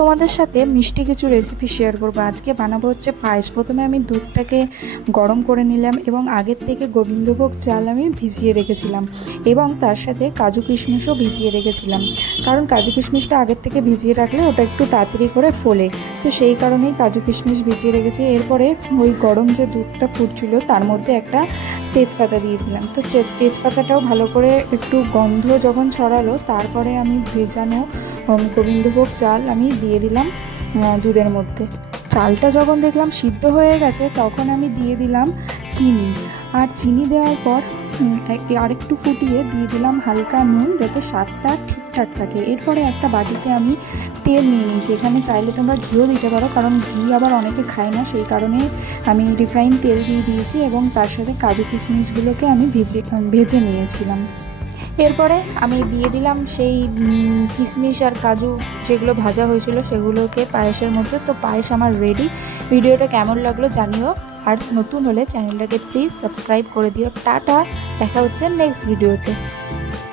তোমাদের সাথে মিষ্টি কিছু রেসিপি শেয়ার করব। আজকে বানাবো হচ্ছে পায়েস। প্রথমে আমি দুধটাকে গরম করে নিলাম এবং আগের থেকে গোবিন্দভোগ চাল আমি ভিজিয়ে রেখেছিলাম এবং তার সাথে কাজু কিশমিশও ভিজিয়ে রেখেছিলাম, কারণ কাজু কিশমিশটা আগের থেকে ভিজিয়ে রাখলে ওটা একটু তাড়াতাড়ি করে ফোলে, তো সেই কারণেই কাজু কিশমিশ ভিজিয়ে রেখেছি। এরপরে ওই গরম যে দুধটা ফুটছিল তার মধ্যে একটা তেজপাতা দিয়ে দিলাম। তো তেজপাতাটাও ভালো করে একটু গন্ধ যখন ছড়ালো তারপরে আমি ভেজানো গোবিন্দভোগ চাল আমি দিয়ে দিলাম দুধের মধ্যে। চালটা যখন দেখলাম সিদ্ধ হয়ে গেছে তখন আমি দিয়ে দিলাম চিনি, আর চিনি দেওয়ার পর আরেকটু ফুটিয়ে দিয়ে দিলাম হালকা নুন, যাতে স্বাদটা ঠিকঠাক থাকে। এরপরে একটা বাটিতে আমি তেল নিয়ে নিয়েছি, এখানে চাইলে তোমরা ঘিও দিতে পারো, কারণ ঘি আবার অনেকে খায় না, সেই কারণে আমি রিফাইন তেল দিয়ে দিয়েছি এবং তার সাথে কাজু কিশমিশগুলোকে আমি ভেজে নিয়েছিলাম। এরপরে আমি দিয়ে দিলাম সেই কিশমিশ আর কাজু যেগুলো ভাজা হয়েছিল সেগুলোকে পায়েসের মধ্যে। তো পায়েস আমার রেডি। ভিডিওটা কেমন লাগলো জানিও, আর নতুন হলে চ্যানেলটাকে প্লিজ সাবস্ক্রাইব করে দিও। টাটা, দেখা হচ্ছে নেক্সট ভিডিওতে।